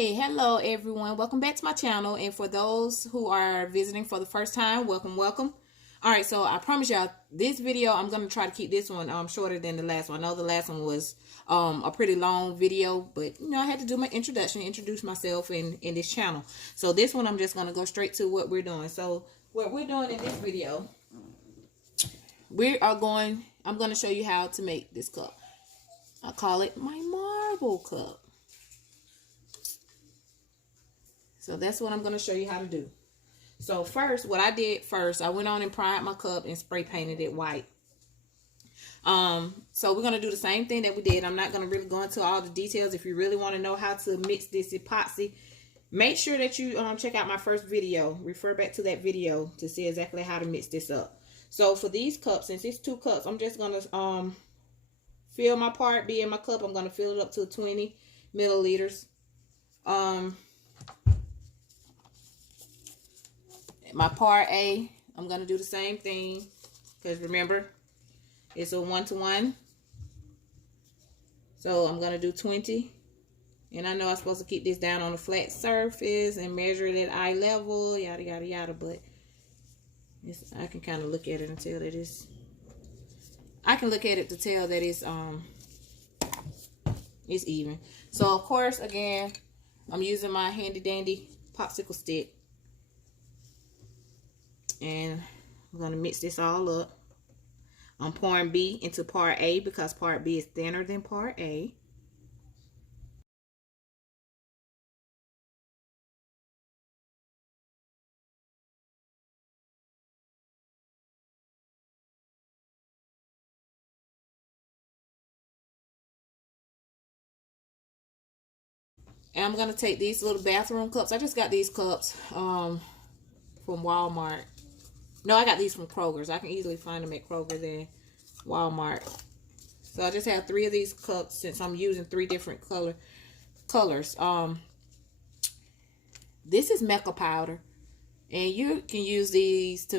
Hey, hello everyone. Welcome back to my channel. And for those who are visiting for the first time, welcome, welcome. All right, so I promise y'all this video, I'm going to try to keep this one shorter than the last one. I know the last one was a pretty long video, but you know, I had to do my introduction, introduce myself in this channel. So this one, I'm just going to go straight to what we're doing. So what we're doing in this video, I'm going to show you how to make this cup. I call it my marble cup. So that's what I'm going to show you how to do. So first, what I did first, I went on and primed my cup and spray painted it white. So we're going to do the same thing that we did. I'm not going to really go into all the details. If you really want to know how to mix this epoxy, make sure that you check out my first video. Refer back to that video to see exactly how to mix this up. So for these cups, since it's 2 cups, I'm just going to fill my part B in my cup. I'm going to fill it up to 20 milliliters. My part A, I'm going to do the same thing because remember, it's a 1-to-1. So I'm going to do 20. And I know I'm supposed to keep this down on a flat surface and measure it at eye level, yada, yada, yada. But I can kind of look at it and tell that it's, I can look at it to tell that it's even. So of course, again, I'm using my handy dandy popsicle stick. And I'm going to mix this all up. I'm pouring B into part A because part B is thinner than part A. And I'm going to take these little bathroom cups. I just got these cups from Walmart. No, I got these from Kroger's. I can easily find them at Kroger than Walmart. So I just have 3 of these cups since I'm using 3 different colors. This is mica powder. And you can use these to,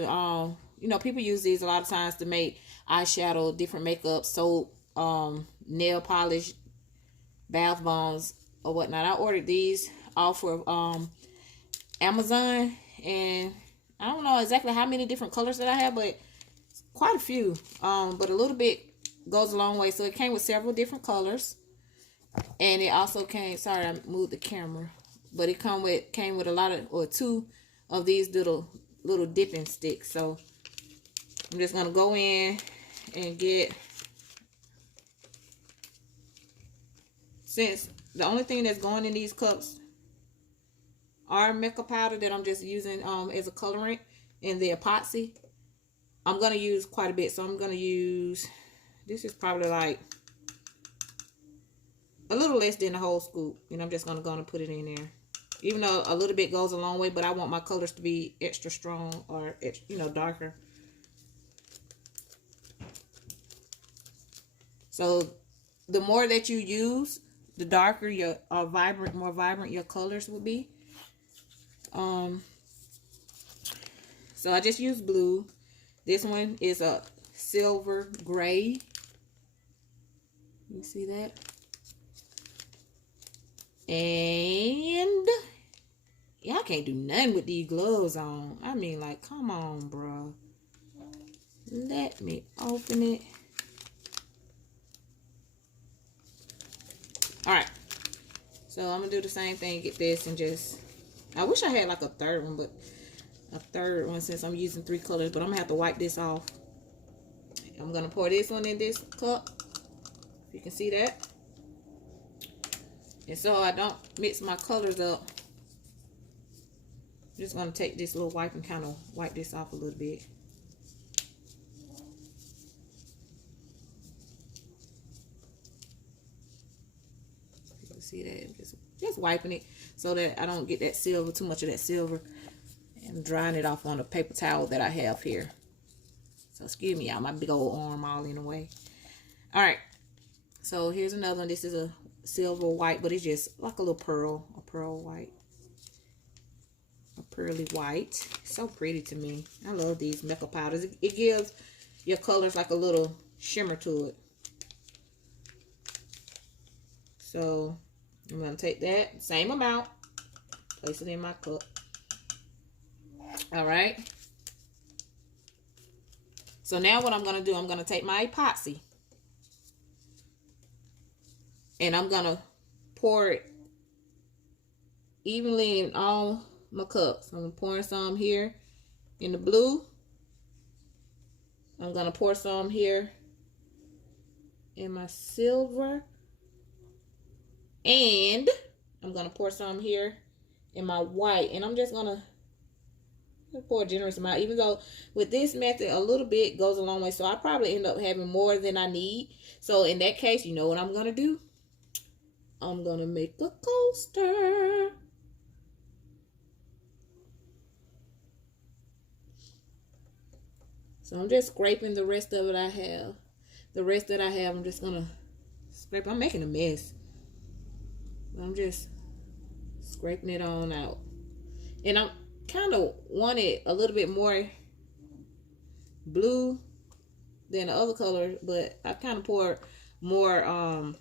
you know, people use these a lot of times to make eyeshadow, different makeup, soap, nail polish, bath bombs, or whatnot. I ordered these off of Amazon, and I don't know exactly how many different colors that I have, but quite a few. But a little bit goes a long way. So it came with several different colors. And it also came, sorry, I moved the camera. But it came with a lot of, or 2 of these little dipping sticks. So I'm just going to go in and get, since the only thing that's going in these cups are mica powder that I'm just using as a colorant in the epoxy, I'm going to use quite a bit. So I'm going to use, this is probably like a little less than a whole scoop. And I'm just going to go and put it in there. Even though a little bit goes a long way, but I want my colors to be extra strong or, you know, darker. So the more that you use, the darker your, more vibrant your colors will be. So I just used blue. This one is a silver gray. You see that? And yeah, I can't do nothing with these gloves on. I mean, like, come on, bro. Let me open it. All right. So I'm gonna do the same thing. Get this and just, I wish I had like a third one, but a third one since I'm using 3 colors, but I'm gonna have to wipe this off. I'm gonna pour this one in this cup, if you can see that. And so I don't mix my colors up, I'm just gonna take this little wipe and kind of wipe this off a little bit. You can see that, just wiping it so that I don't get that silver, too much of that silver. I'm drying it off on a paper towel that I have here. So excuse me, y'all, my big old arm all in the way. All right, so here's another one. This is a silver white, but it's just like a little pearl, a pearl white, a pearly white. So pretty to me. I love these mica powders. It gives your colors like a little shimmer to it. So I'm going to take that same amount, place it in my cup. All right. So now what I'm going to do, I'm going to take my epoxy and I'm going to pour it evenly in all my cups. I'm pouring some here in the blue. I'm going to pour some here in my silver. And I'm going to pour some here in my white. And I'm just going to pour a generous amount. Even though with this method, a little bit goes a long way. So I probably end up having more than I need. So in that case, you know what I'm going to do? I'm going to make a coaster. So I'm just scraping the rest of it I have. The rest that I have, I'm just going to scrape. I'm making a mess. I'm just scraping it on out. And I kind of want it a little bit more blue than the other color, but I kind of poured more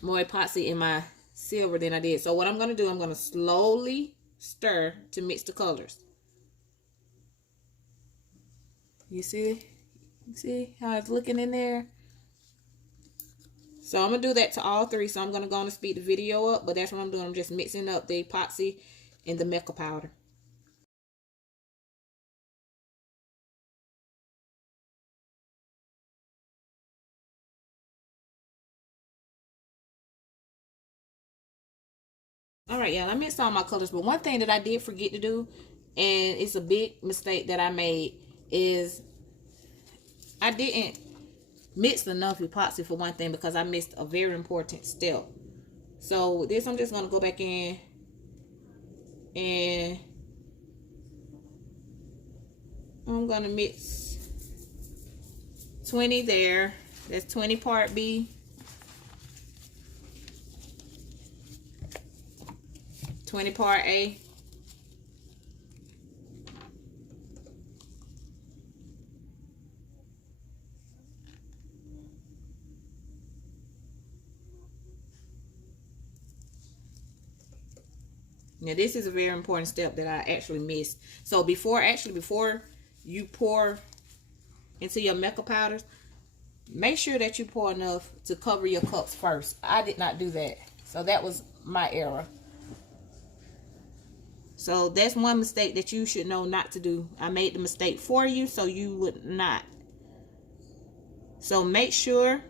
epoxy in my silver than I did. So what I'm going to do, I'm going to slowly stir to mix the colors. You see how it's looking in there? So I'm going to do that to all three. So I'm going to go on and speed the video up. But that's what I'm doing. I'm just mixing up the epoxy and the mica powder. Alright, y'all. I mixed all my colors. But one thing that I did forget to do, and it's a big mistake that I made, is I didn't mix enough epoxy for one thing, because I missed a very important step. So with this, I'm just going to go back in and I'm going to mix 20 there. That's 20 part B. 20 part A. Now this is a very important step that I actually missed. So before you pour into your mica powders, make sure that you pour enough to cover your cups first. I did not do that. So that was my error. So that's one mistake that you should know not to do. I made the mistake for you so you would not. So make sure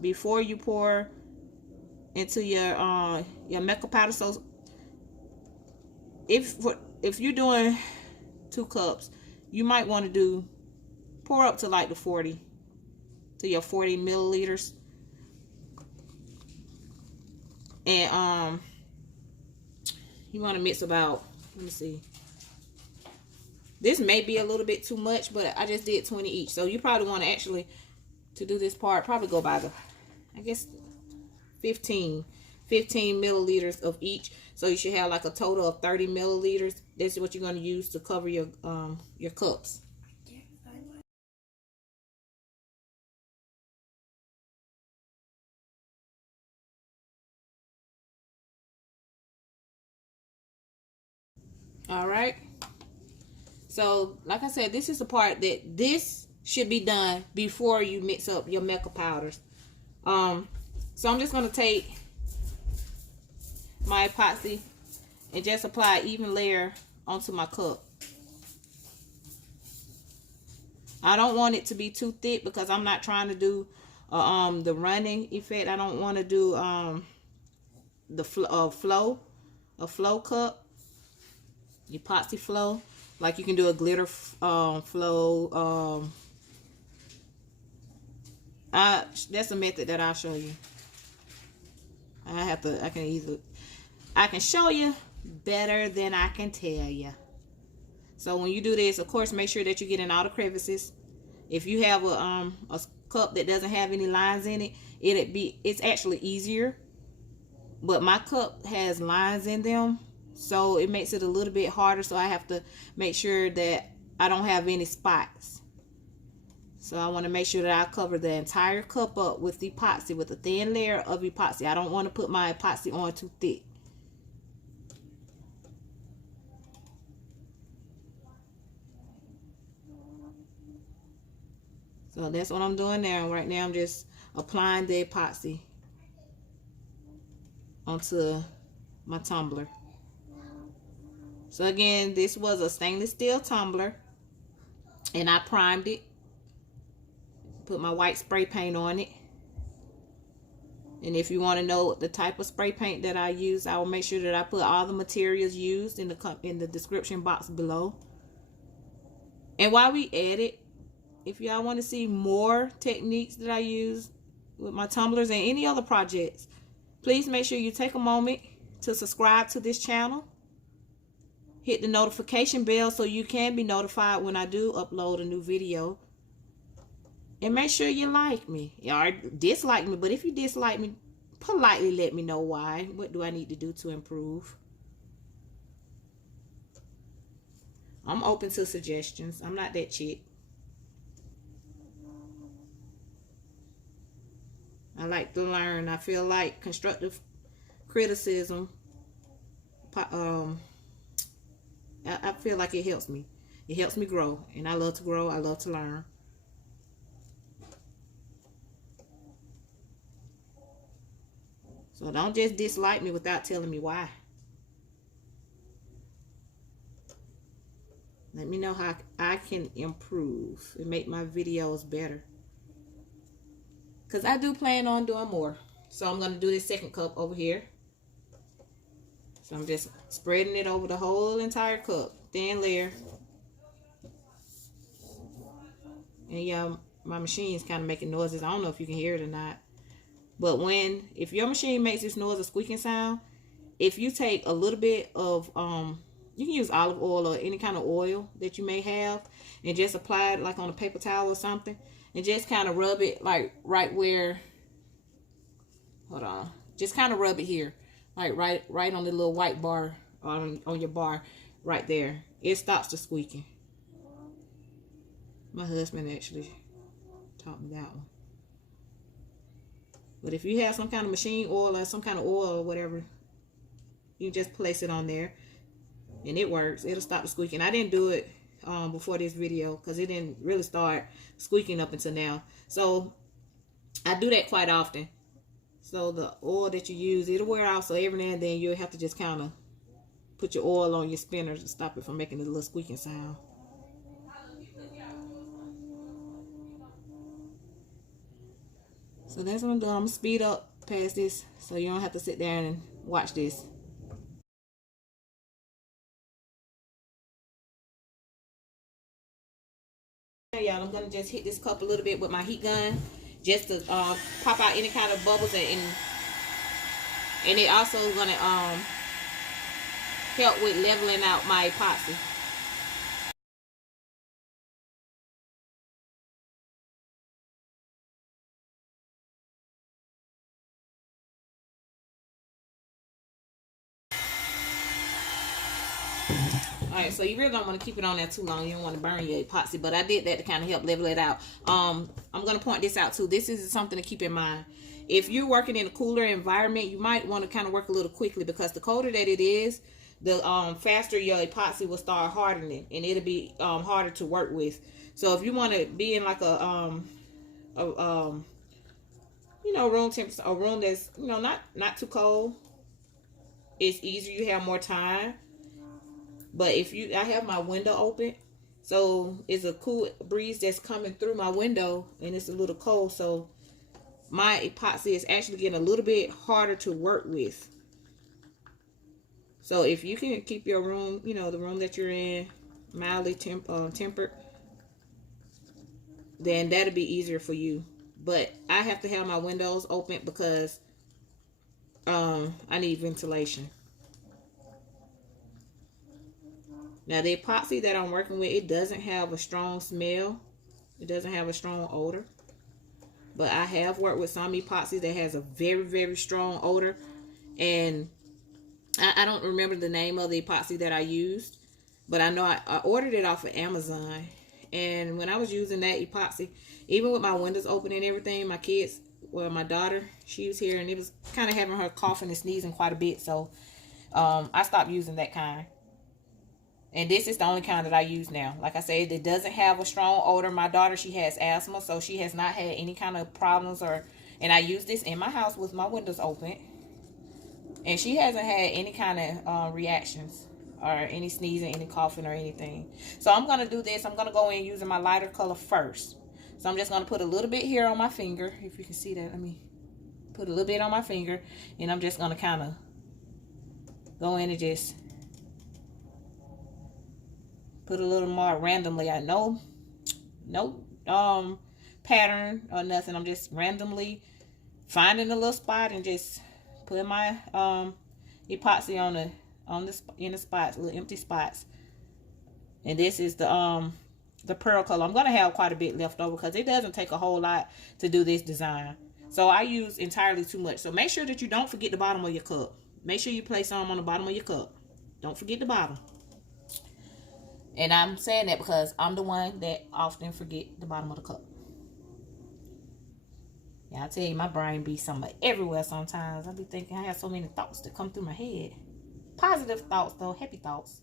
before you pour into your mica powder. So if you're doing 2 cups, you might want to pour up to like the 40 milliliters. And you want to mix about, let me see, this may be a little bit too much, but I just did 20 each. So you probably want to actually, to do this part, probably go by the, I guess 15 milliliters of each. So you should have like a total of 30 milliliters. This is what you're going to use to cover your cups. All right. So like I said, this is the part that this should be done before you mix up your mica powders. So I'm just going to take my epoxy and just apply an even layer onto my cup. I don't want it to be too thick because I'm not trying to do the running effect. I don't want to do the flow cup, epoxy flow, like you can do a glitter flow. That's a method that I'll show you. I can show you better than I can tell you. So when you do this, of course, make sure that you get in all the crevices. If you have a cup that doesn't have any lines in it, it's actually easier. But my cup has lines in them, so it makes it a little bit harder. So I have to make sure that I don't have any spots. So I want to make sure that I cover the entire cup up with epoxy, with a thin layer of epoxy. I don't want to put my epoxy on too thick. So that's what I'm doing now. Right now I'm just applying the epoxy onto my tumbler. So again, this was a stainless steel tumbler, and I primed it. Put my white spray paint on it. And if you want to know the type of spray paint that I use, I will make sure that I put all the materials used in the description box below. And while we at it, if y'all want to see more techniques that I use with my tumblers and any other projects, please make sure you take a moment to subscribe to this channel. Hit the notification bell so you can be notified when I do upload a new video. And make sure you like me or dislike me. But if you dislike me, politely let me know why. What do I need to do to improve? I'm open to suggestions. I'm not that chick. I like to learn. I feel like constructive criticism, I feel like it helps me. It helps me grow. And I love to grow. I love to learn. So don't just dislike me without telling me why. Let me know how I can improve and make my videos better. Because I do plan on doing more. So I'm going to do this second cup over here. So I'm just spreading it over the whole entire cup. Thin layer. And yeah, my machine's kind of making noises. I don't know if you can hear it or not. But if your machine makes this noise, a squeaking sound, if you take a little bit of, you can use olive oil or any kind of oil that you may have, and just apply it like on a paper towel or something, and just kind of rub it like right where, hold on, just kind of rub it here, like right on the little white bar on your bar, right there. It stops the squeaking. My husband actually taught me that one. But if you have some kind of machine oil or some kind of oil or whatever, you just place it on there and it works. It'll stop the squeaking. I didn't do it before this video because it didn't really start squeaking up until now. So I do that quite often. So the oil that you use, it'll wear out. So every now and then you'll have to just kind of put your oil on your spinners to stop it from making a little squeaking sound. So that's what I'm doing. I'm going to speed up past this so you don't have to sit there and watch this. Y'all, I'm going to just hit this cup a little bit with my heat gun just to pop out any kind of bubbles, and it also is going to help with leveling out my epoxy. Alright, so you really don't want to keep it on there too long. You don't want to burn your epoxy, but I did that to kind of help level it out. I'm going to point this out too. This is something to keep in mind. If you're working in a cooler environment, you might want to kind of work a little quickly, because the colder that it is, the faster your epoxy will start hardening, and it'll be harder to work with. So if you want to be in like a room temperature, a room that's not too cold, it's easier. You have more time. But I have my window open, so it's a cool breeze that's coming through my window, and it's a little cold, so my epoxy is actually getting a little bit harder to work with. So if you can keep your room, the room that you're in, mildly tempered, then that'll be easier for you. But I have to have my windows open because I need ventilation. Now, the epoxy that I'm working with, it doesn't have a strong smell. It doesn't have a strong odor. But I have worked with some epoxy that has a very, very strong odor. And I don't remember the name of the epoxy that I used. But I know I ordered it off of Amazon. And when I was using that epoxy, even with my windows open and everything, my kids, well, my daughter, she was here and it was kind of having her coughing and sneezing quite a bit. So I stopped using that kind. And this is the only kind that I use now. Like I said, it doesn't have a strong odor. My daughter, she has asthma, so she has not had any kind of problems. And I use this in my house with my windows open. And she hasn't had any kind of reactions or any sneezing, any coughing or anything. So I'm going to do this. I'm going to go in using my lighter color first. So I'm just going to put a little bit here on my finger. If you can see that, let me put a little bit on my finger. And I'm just going to kind of go in and just put a little more randomly. I know no pattern or nothing. I'm just randomly finding a little spot and just putting my epoxy in the spots, little empty spots. And this is the pearl color. I'm gonna have quite a bit left over because it doesn't take a whole lot to do this design. So I use entirely too much. So make sure that you don't forget the bottom of your cup. Make sure you place some on the bottom of your cup. Don't forget the bottom. And I'm saying that because I'm the one that often forget the bottom of the cup. Yeah, I tell you, my brain be somewhere everywhere sometimes. I be thinking I have so many thoughts that come through my head. Positive thoughts, though. Happy thoughts.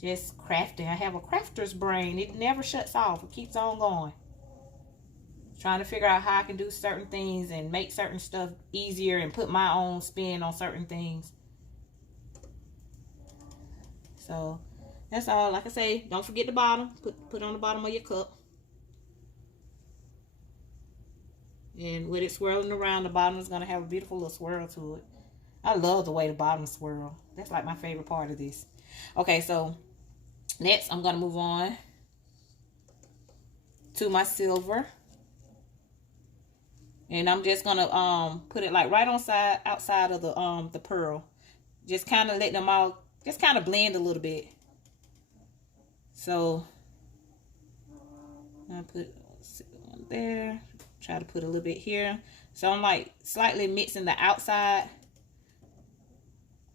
Just crafting. I have a crafter's brain. It never shuts off. It keeps on going. Trying to figure out how I can do certain things and make certain stuff easier and put my own spin on certain things. So that's all. Like I say, don't forget the bottom. Put on the bottom of your cup. And with it swirling around, the bottom is going to have a beautiful little swirl to it. I love the way the bottom swirl. That's like my favorite part of this. Okay, so next I'm going to move on to my silver. And I'm just going to put it like right outside of the pearl. Just kind of let them all just kind of blend a little bit. So I put one there. Try to put a little bit here. So I'm like slightly mixing the outside.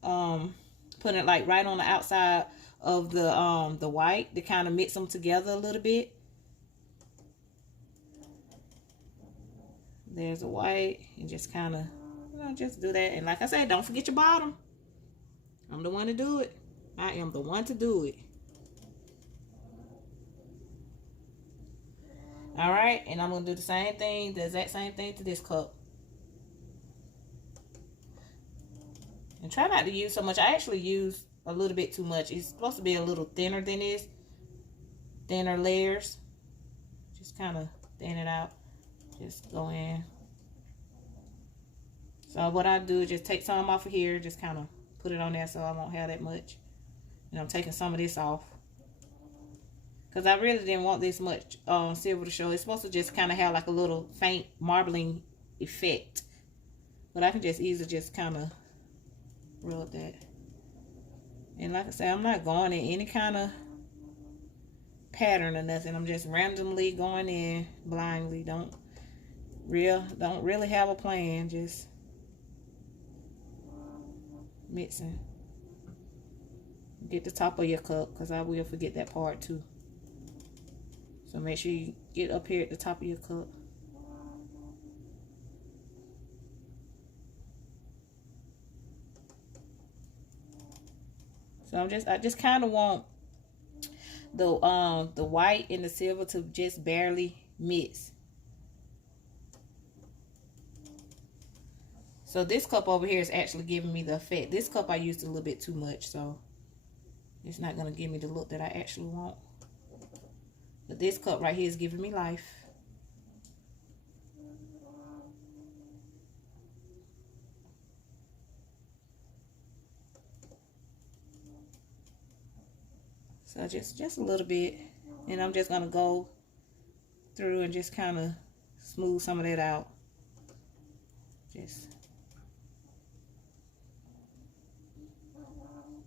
Putting it like right on the outside of the white to kind of mix them together a little bit. There's a white, and just kind of, just do that. And like I said, don't forget your bottom. I'm the one to do it. I am the one to do it. All right, and I'm going to do the same thing, the exact same thing to this cup. And try not to use so much. I actually use a little bit too much. It's supposed to be a little thinner than this. Thinner layers. Just kind of thin it out. Just go in. So what I do is just take some off of here. Just kind of put it on there so I won't have that much. And I'm taking some of this off. Because I really didn't want this much silver to show. It's supposed to just kind of have like a little faint marbling effect. But I can just easily just kind of rub that. And like I said, I'm not going in any kind of pattern or nothing. I'm just randomly going in blindly. Don't really have a plan. Just mixing. Get the top of your cup, because I will forget that part too. So make sure you get up here at the top of your cup. So I just kind of want the white and the silver to just barely mix. So this cup over here is actually giving me the effect. This cup I used a little bit too much, so it's not going to give me the look that I actually want. But this cup right here is giving me life. So just a little bit. And I'm just going to go through and just kind of smooth some of that out.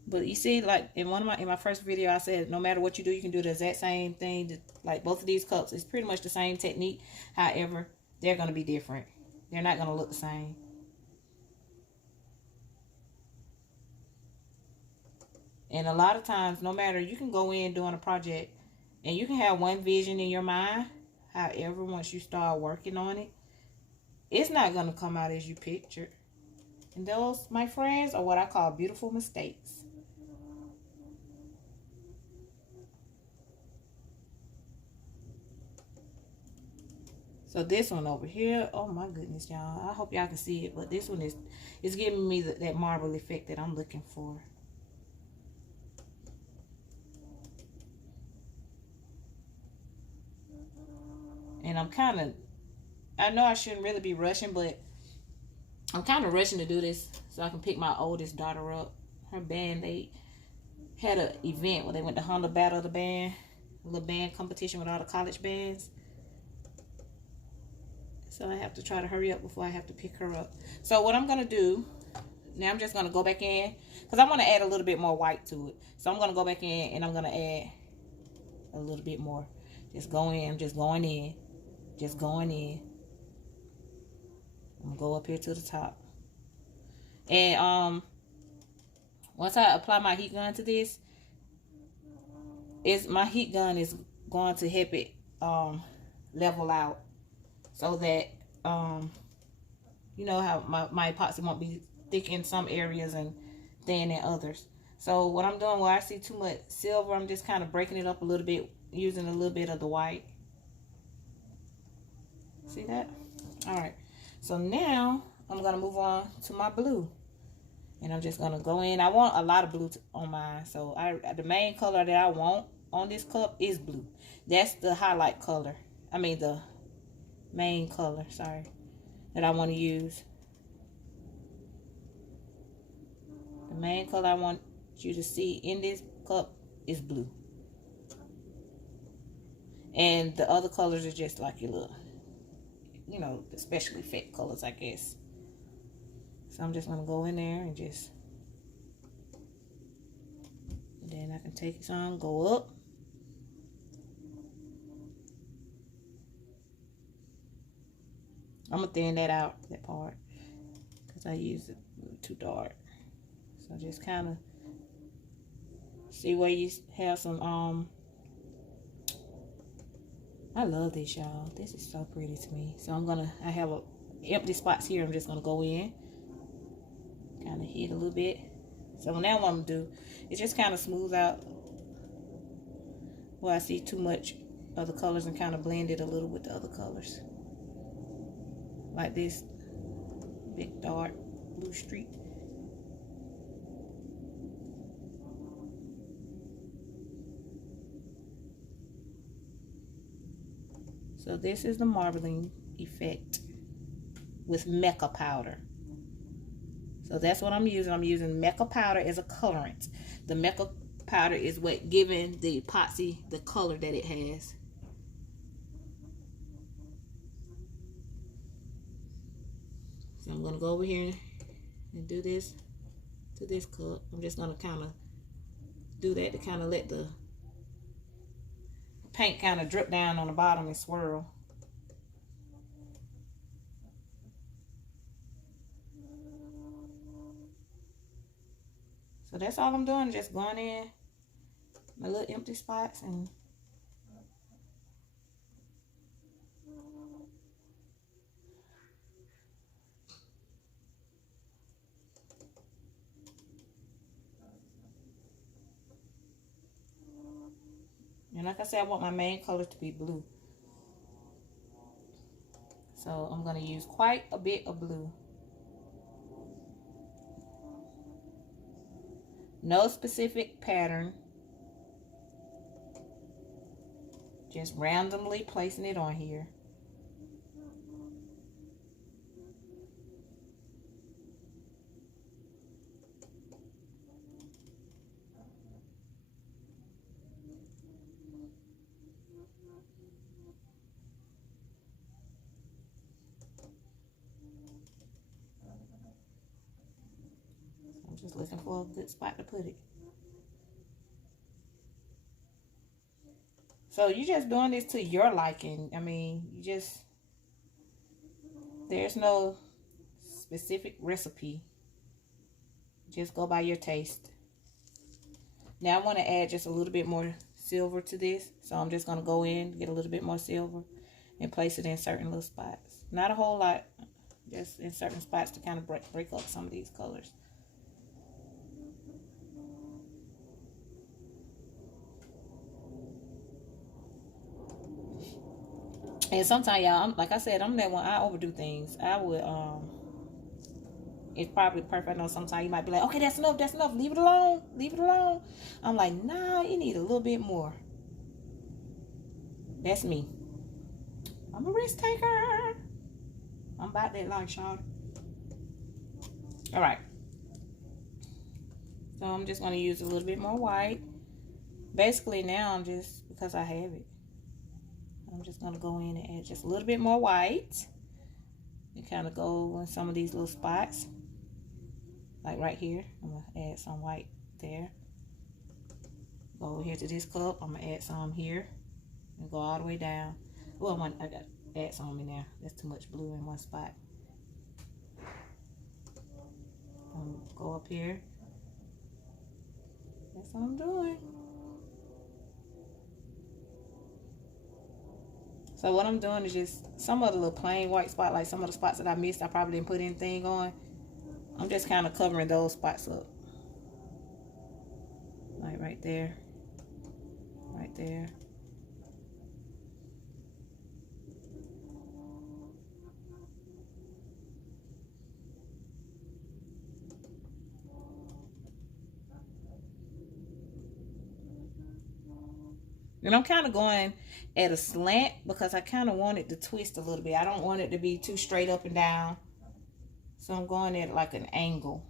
But you see, like in my first video, I said no matter what you do, you can do the exact same thing. Like both of these cups, it's pretty much the same technique. However, they're going to be different. They're not going to look the same. And a lot of times, no matter, you can go in doing a project and you can have one vision in your mind. However, once you start working on it, it's not going to come out as you pictured. And those, my friends, are what I call beautiful mistakes. So this one over here, oh my goodness, y'all. I hope y'all can see it, but this one is giving me that marble effect that I'm looking for. And I know I shouldn't really be rushing, but I'm kind of rushing to do this so I can pick my oldest daughter up. Her band, they had an event where they went to Honda Battle of the Band, a little band competition with all the college bands. So I have to try to hurry up before I have to pick her up. So what I'm going to do, now I'm just going to go back in, because I want to add a little bit more white to it. So I'm going to go back in and I'm going to add a little bit more. Just going in, just going in, just going in. I'm going to go up here to the top. And once I apply my heat gun to this, my heat gun is going to help it level out. So that, you know how my epoxy won't be thick in some areas and thin in others. So what I'm doing, where I see too much silver, I'm just kind of breaking it up a little bit, using a little bit of the white. See that? All right. So now I'm going to move on to my blue. And I'm just going to go in. I want a lot of blue on mine. So the main color that I want on this cup is blue. That's the highlight color. I mean the main color, sorry, that I want to use. The main color I want you to see in this cup is blue. And the other colors are just like your little, you know, the special effect colors, I guess. So I'm just going to go in there and just, and then I can take some, go up. I'm going to thin that out, that part, because I used it too dark. So just kind of see where you have some, I love this, y'all. This is so pretty to me. So I have empty spots here. I'm just going to go in, kind of hit a little bit. So now what I'm going to do is just kind of smooth out where I see too much of the colors and kind of blend it a little with the other colors. Like this big dark blue streak. So this is the marbling effect with mica powder. So that's what I'm using. I'm using mica powder as a colorant. The mica powder is what giving the epoxy the color that it has. So I'm going to go over here and do this to this cup. I'm just going to kind of do that to kind of let the paint kind of drip down on the bottom and swirl. So that's all I'm doing, just going in my little empty spots and like I said, I want my main color to be blue. So I'm going to use quite a bit of blue. No specific pattern. Just randomly placing it on here. Just looking for a good spot to put it. So you're just doing this to your liking. I mean, there's no specific recipe. Just go by your taste. Now I want to add just a little bit more silver to this. So I'm just going to go in, get a little bit more silver, and place it in certain little spots. Not a whole lot, just in certain spots to kind of break up some of these colors. And sometimes, y'all, like I said, I'm that one. I overdo things. I would, it's probably perfect. I know sometimes you might be like, okay, that's enough, leave it alone, leave it alone. I'm like, nah, you need a little bit more. That's me. I'm a risk taker. I'm about that life, y'all. All right. So I'm just going to use a little bit more white. Basically now I'm just, because I have it, I'm just going to go in and add just a little bit more white. And kind of go in some of these little spots. Like right here. I'm going to add some white there. Go over here to this cup. I'm going to add some here. And go all the way down. Well, I got to add some in there. That's too much blue in one spot. Go up here. That's what I'm doing. So what I'm doing is just some of the little plain white spot, like some of the spots that I missed, I probably didn't put anything on. I'm just kind of covering those spots up. Like right there. Right there. And I'm kind of going at a slant because I kind of want it to twist a little bit. I don't want it to be too straight up and down. So I'm going at like an angle.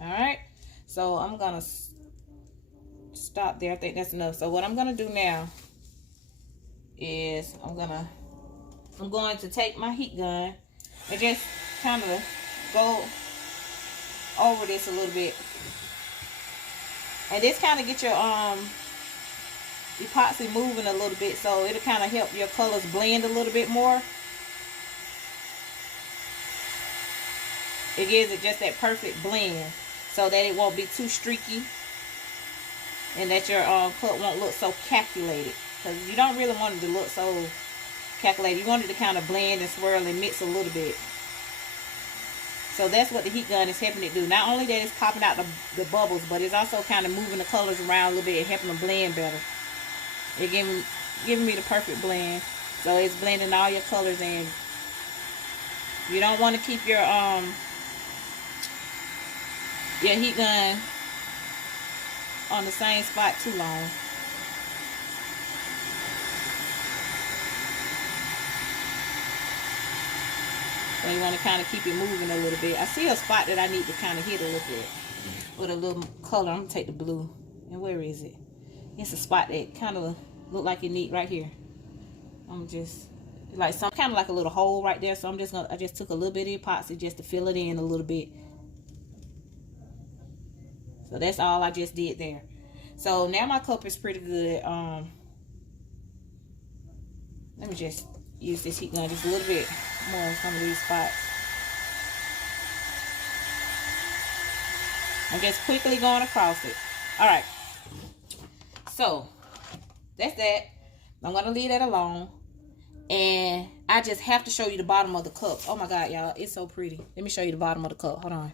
All right. So I'm going to stop there. I think that's enough. So what I'm going to do now is I'm going to take my heat gun and just kind of go over this a little bit, and this kind of get your epoxy moving a little bit, so it'll kind of help your colors blend a little bit more. It gives it just that perfect blend so that it won't be too streaky and that your cut won't look so calculated, because you don't really want it to look so calculated. You want it to kind of blend and swirl and mix a little bit. So that's what the heat gun is helping it do. Not only that it's popping out the bubbles, but it's also kind of moving the colors around a little bit and helping them blend better. It's giving me the perfect blend. So it's blending all your colors in. You don't want to keep your heat gun on the same spot too long. So you want to kind of keep it moving a little bit. I see a spot that I need to kind of hit a little bit with a little color. I'm going to take the blue. And where is it? It's a spot that kind of look like it need right here. I'm just like some kind of like a little hole right there. So I just took a little bit of epoxy just to fill it in a little bit. So that's all I just did there. So now my cup is pretty good. Let me just use this heat gun just a little bit more in some of these spots. I'm just quickly going across it. All right. So that's that. I'm going to leave that alone. And I just have to show you the bottom of the cup. Oh my God, y'all. It's so pretty. Let me show you the bottom of the cup. Hold on.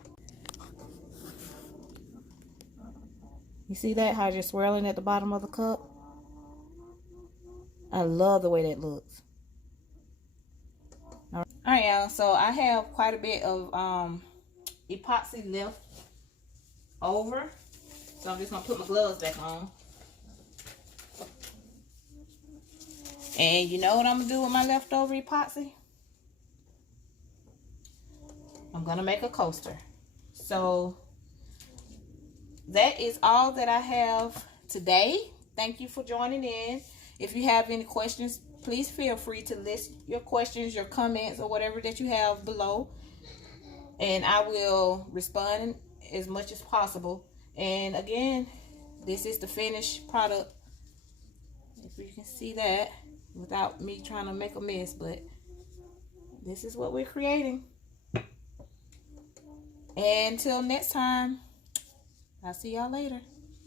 You see that? How it's just swirling at the bottom of the cup? I love the way that looks. All right, y'all. So I have quite a bit of epoxy left over. So I'm just going to put my gloves back on. And you know what I'm going to do with my leftover epoxy? I'm going to make a coaster. So that is all that I have today. Thank you for joining in. If you have any questions, please feel free to list your questions, your comments, or whatever that you have below. And I will respond as much as possible. And again, this is the finished product. If you can see that without me trying to make a mess, but this is what we're creating. And until next time, I'll see y'all later.